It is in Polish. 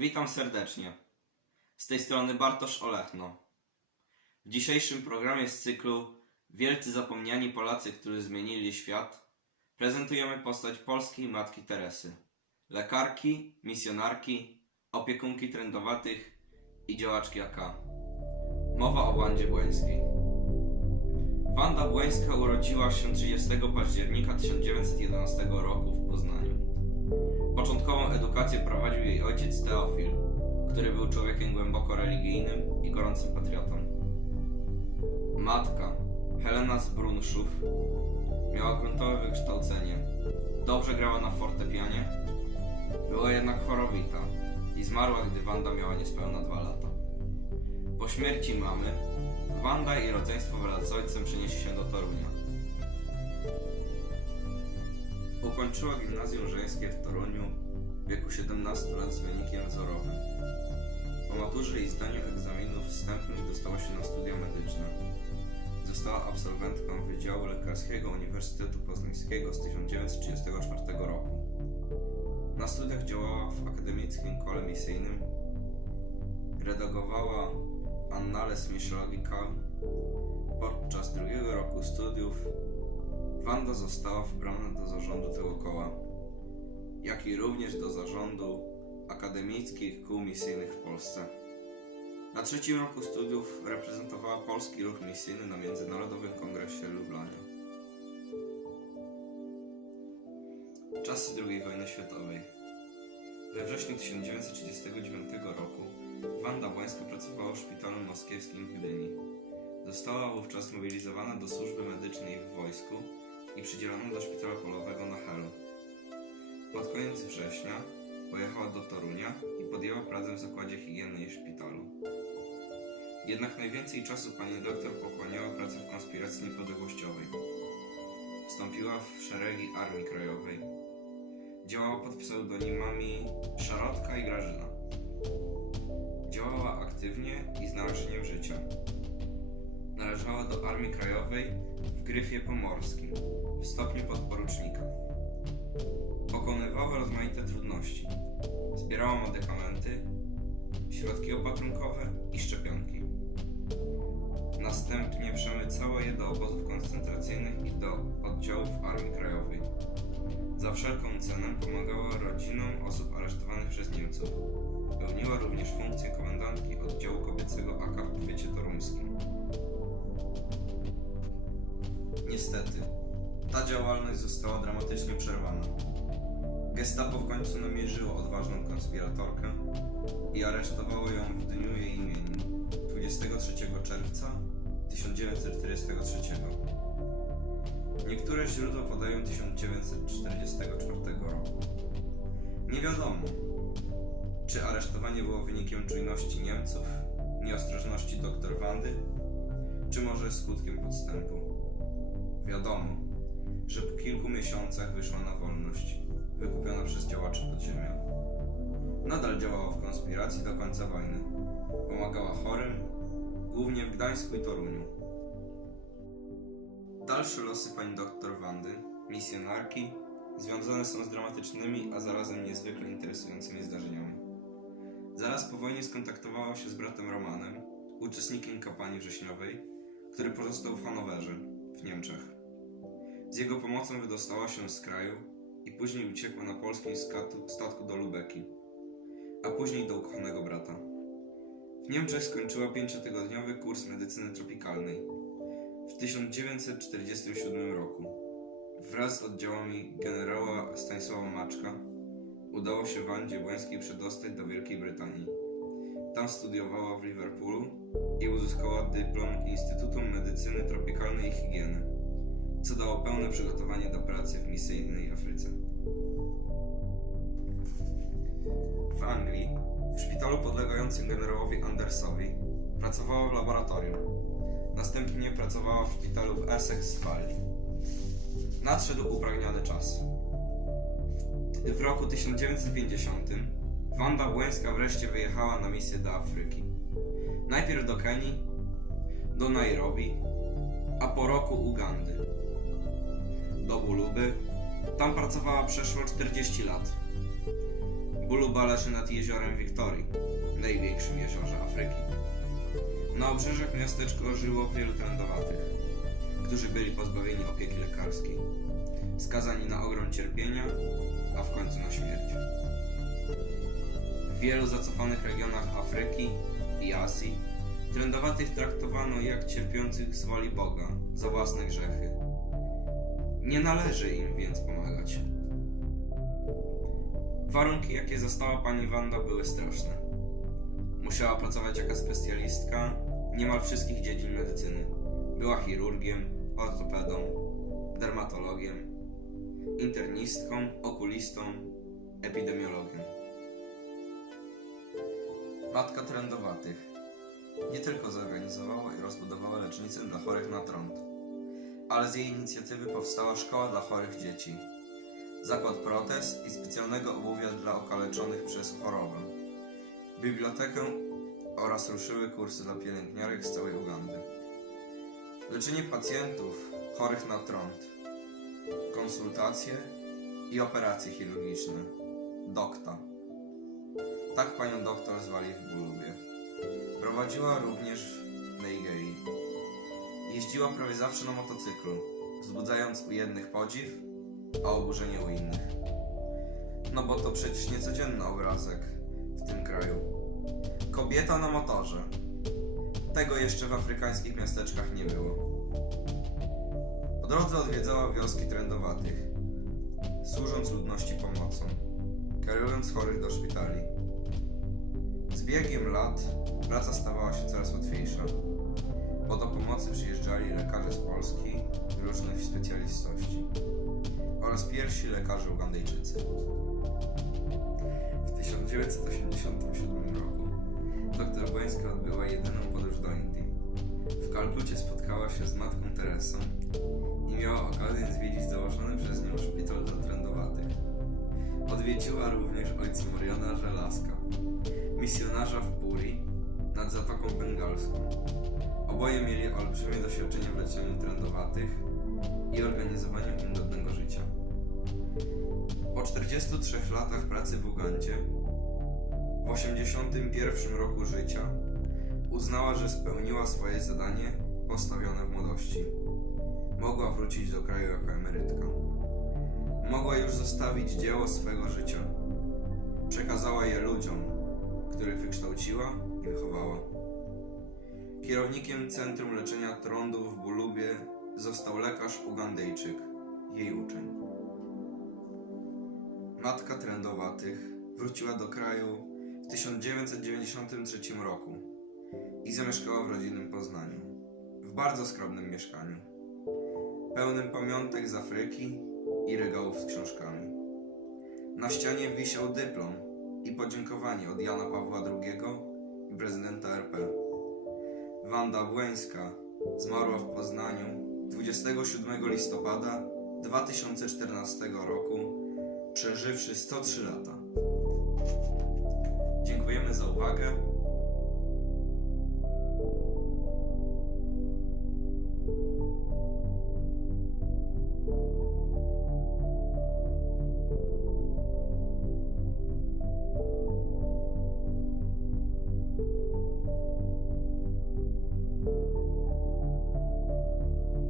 Witam serdecznie. Z tej strony Bartosz Olechno. W dzisiejszym programie z cyklu Wielcy zapomniani Polacy, którzy zmienili świat prezentujemy postać polskiej Matki Teresy. Lekarki, misjonarki, opiekunki trędowatych i działaczki AK. Mowa o Wandzie Błońskiej. Wanda Błońska urodziła się 30 października 1911 roku w Poznaniu. Początkową edukację prowadził jej ojciec Teofil, który był człowiekiem głęboko religijnym i gorącym patriotą. Matka, Helena z Brunszów, miała gruntowe wykształcenie. Dobrze grała na fortepianie, była jednak chorowita i zmarła, gdy Wanda miała niespełna dwa lata. Po śmierci mamy, Wanda i rodzeństwo wraz z ojcem przenieśli się do Torunia. Ukończyła gimnazjum żeńskie w Toruniu w wieku 17 lat z wynikiem wzorowym. Po maturze i zdaniu egzaminów wstępnych dostała się na studia medyczne. Została absolwentką Wydziału Lekarskiego Uniwersytetu Poznańskiego z 1934 roku. Na studiach działała w akademickim kole misyjnym, redagowała Annales Missiological. Podczas drugiego roku studiów Wanda została wybrana do zarządu tego koła, jak i również do zarządu akademickich kół misyjnych w Polsce. Na trzecim roku studiów reprezentowała polski ruch misyjny na Międzynarodowym Kongresie w Lublanie. Czasy II wojny światowej. We wrześniu 1939 roku Wanda Błańska pracowała w szpitalu moskiewskim w Gdyni. Została wówczas zmobilizowana do służby medycznej w wojsku i przydzielona do szpitala polowego na Helu. Pod koniec września pojechała do Torunia i podjęła pracę w zakładzie higieny i szpitalu. Jednak najwięcej czasu pani doktor pochłaniała pracę w konspiracji niepodległościowej. Wstąpiła w szeregi Armii Krajowej. Działała pod pseudonimami Szarotka i Grażyna. Działała aktywnie i z naruszeniem życia. Do Armii Krajowej w Gryfie Pomorskim w stopniu podporucznika. Pokonywała rozmaite trudności. Zbierała medykamenty, środki opatrunkowe i szczepionki. Następnie przemycała je do obozów koncentracyjnych i do oddziałów Armii Krajowej. Za wszelką cenę pomagała rodzinom osób aresztowanych przez Niemców. Pełniła również funkcję komendantki oddziału kobiecego AK w powiecie toruńskim. Niestety, ta działalność została dramatycznie przerwana. Gestapo w końcu namierzyło odważną konspiratorkę i aresztowało ją w dniu jej imienin 23 czerwca 1943. Niektóre źródła podają 1944 roku. Nie wiadomo, czy aresztowanie było wynikiem czujności Niemców, nieostrożności dr Wandy, czy może skutkiem podstępu. Wiadomo, że po kilku miesiącach wyszła na wolność, wykupiona przez działaczy podziemia. Nadal działała w konspiracji do końca wojny. Pomagała chorym, głównie w Gdańsku i Toruniu. Dalsze losy pani doktor Wandy, misjonarki, związane są z dramatycznymi, a zarazem niezwykle interesującymi zdarzeniami. Zaraz po wojnie skontaktowała się z bratem Romanem, uczestnikiem kampanii wrześniowej, który pozostał w Hanowerze, w Niemczech. Z jego pomocą wydostała się z kraju i później uciekła na polskim statku do Lubeki, a później do ukochanego brata. W Niemczech skończyła pięciotygodniowy kurs medycyny tropikalnej. W 1947 roku wraz z oddziałami generała Stanisława Maczka udało się Wandzie Błańskiej przedostać do Wielkiej Brytanii. Tam studiowała w Liverpoolu i uzyskała dyplom Instytutu Medycyny Tropikalnej i Higieny, co dało pełne przygotowanie do pracy w misyjnej Afryce. W Anglii, w szpitalu podlegającym generałowi Andersowi, pracowała w laboratorium. Następnie pracowała w szpitalu w Essex Walii. Nadszedł upragniony czas. W roku 1950 Wanda Błańska wreszcie wyjechała na misję do Afryki. Najpierw do Kenii, do Nairobi, a po roku Ugandy. Do Buluby. Tam pracowała przeszło 40 lat. Buluba leży nad jeziorem Wiktorii, największym jeziorze Afryki. Na obrzeżach miasteczko żyło wielu trędowatych, którzy byli pozbawieni opieki lekarskiej, skazani na ogrom cierpienia, a w końcu na śmierć. W wielu zacofanych regionach Afryki i Azji trędowatych traktowano jak cierpiących z woli Boga za własne grzechy. Nie należy im więc pomagać. Warunki, jakie zastała pani Wanda, były straszne. Musiała pracować jako specjalistka niemal wszystkich dziedzin medycyny. Była chirurgiem, ortopedą, dermatologiem, internistką, okulistą, epidemiologiem. Matka trędowatych nie tylko zorganizowała i rozbudowała lecznicę dla chorych na trąd, ale z jej inicjatywy powstała szkoła dla chorych dzieci, zakład protez i specjalnego obuwia dla okaleczonych przez chorobę, bibliotekę oraz ruszyły kursy dla pielęgniarek z całej Ugandy. Leczenie pacjentów chorych na trąd, konsultacje i operacje chirurgiczne. Dokta. Tak panią doktor zwali w Bulubie. Prowadziła również w Neigei. Jeździła prawie zawsze na motocyklu, wzbudzając u jednych podziw, a oburzenie u innych. No bo to przecież niecodzienny obrazek w tym kraju. Kobieta na motorze. Tego jeszcze w afrykańskich miasteczkach nie było. Po drodze odwiedzała wioski trędowatych, służąc ludności pomocą, kierując chorych do szpitali. Z biegiem lat praca stawała się coraz łatwiejsza, bo do pomocy przyjeżdżali lekarze z Polski różnych specjalistości oraz pierwsi lekarze Ugandejczycy. W 1987 roku dr Błańska odbyła jedyną podróż do Indii. W Kalkucie spotkała się z matką Teresą i miała okazję zwiedzić założony przez nią szpital dla trędowatych. Odwiedziła również ojca Mariana Żelazka, misjonarza w Puri nad Zatoką Bengalską. Oboje mieli olbrzymie doświadczenie w leczeniu trędowatych i organizowaniu im godnego życia. Po 43 latach pracy w Ugandzie, w 81 roku życia, uznała, że spełniła swoje zadanie postawione w młodości. Mogła wrócić do kraju jako emerytka. Mogła już zostawić dzieło swego życia. Przekazała je ludziom, których wykształciła i wychowała. Kierownikiem Centrum Leczenia Trądów w Bulubie został lekarz Ugandejczyk, jej uczeń. Matka trędowatych wróciła do kraju w 1993 roku i zamieszkała w rodzinnym Poznaniu, w bardzo skromnym mieszkaniu, pełnym pamiątek z Afryki i regałów z książkami. Na ścianie wisiał dyplom i podziękowanie od Jana Pawła II i prezydenta RP. Wanda Błeńska zmarła w Poznaniu 27 listopada 2014 roku, przeżywszy 103 lata. Dziękujemy za uwagę